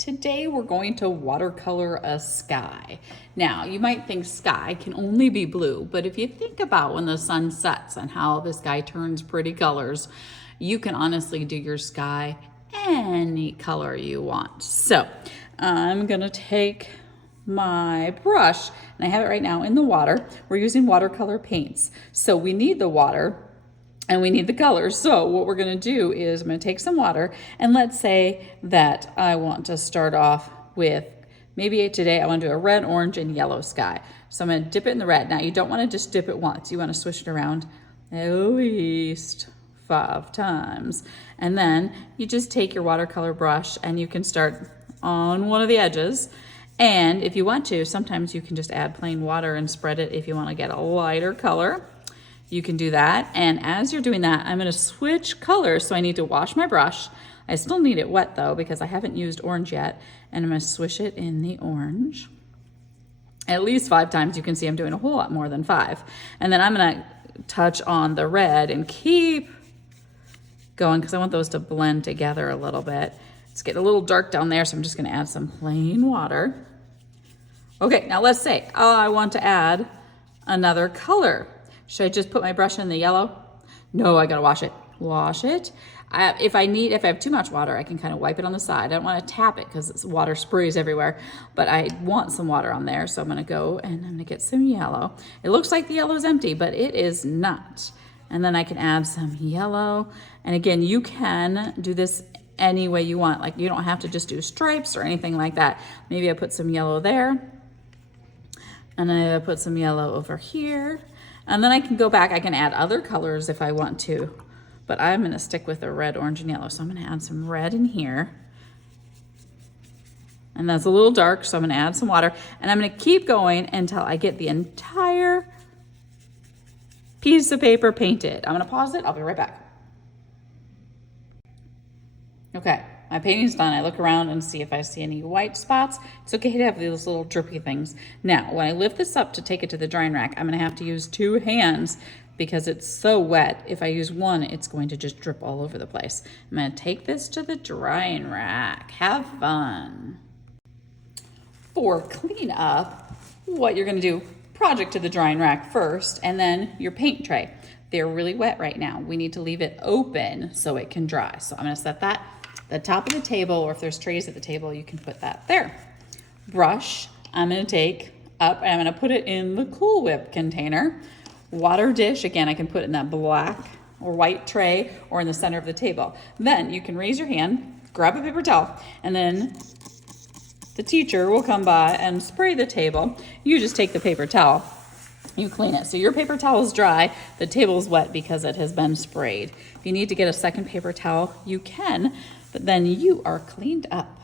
Today we're going to watercolor a sky. Now, you might think sky can only be blue, but if you think about when the sun sets and how the sky turns pretty colors, you can honestly do your sky any color you want. So, I'm gonna take my brush, and I have it right now in the water. We're using watercolor paints. So we need the water and we need the colors. So what we're gonna do is I'm gonna take some water, and let's say that I want to start off with, maybe today I wanna do a red, orange, and yellow sky. So I'm gonna dip it in the red. Now you don't wanna just dip it once. You wanna swish it around at least 5 times. And then you just take your watercolor brush and you can start on one of the edges. And if you want to, sometimes you can just add plain water and spread it if you wanna get a lighter color. You can do that. And as you're doing that, I'm gonna switch colors. So I need to wash my brush. I still need it wet though, because I haven't used orange yet. And I'm gonna swish it in the orange. At least 5 times. You can see I'm doing a whole lot more than 5. And then I'm gonna touch on the red and keep going, because I want those to blend together a little bit. It's getting a little dark down there, so I'm just gonna add some plain water. Okay, now let's say I want to add another color. Should I just put my brush in the yellow? No, I gotta wash it. Wash it. If I have too much water, I can kind of wipe it on the side. I don't wanna tap it because water sprays everywhere, but I want some water on there. So I'm gonna go and I'm gonna get some yellow. It looks like the yellow is empty, but it is not. And then I can add some yellow. And again, you can do this any way you want. Like, you don't have to just do stripes or anything like that. Maybe I put some yellow there. And I put some yellow over here. And then I can go back, I can add other colors if I want to, but I'm gonna stick with the red, orange, and yellow. So I'm gonna add some red in here. And that's a little dark, so I'm gonna add some water. And I'm gonna keep going until I get the entire piece of paper painted. I'm gonna pause it, I'll be right back. Okay, my painting's done. I look around and see if I see any white spots. It's okay to have these little drippy things. Now, when I lift this up to take it to the drying rack, I'm gonna have to use 2 hands because it's so wet. If I use one, it's going to just drip all over the place. I'm gonna take this to the drying rack. Have fun. For cleanup, what you're gonna do, project to the drying rack first, and then your paint tray. They're really wet right now. We need to leave it open so it can dry. So I'm gonna set that the top of the table, or if there's trays at the table, you can put that there. Brush, I'm gonna take up and I'm gonna put it in the Cool Whip container. Water dish, again, I can put it in that black or white tray or in the center of the table. Then you can raise your hand, grab a paper towel, and then the teacher will come by and spray the table. You just take the paper towel, you clean it. So your paper towel is dry, the table is wet because it has been sprayed. If you need to get a second paper towel, you can, but then you are cleaned up.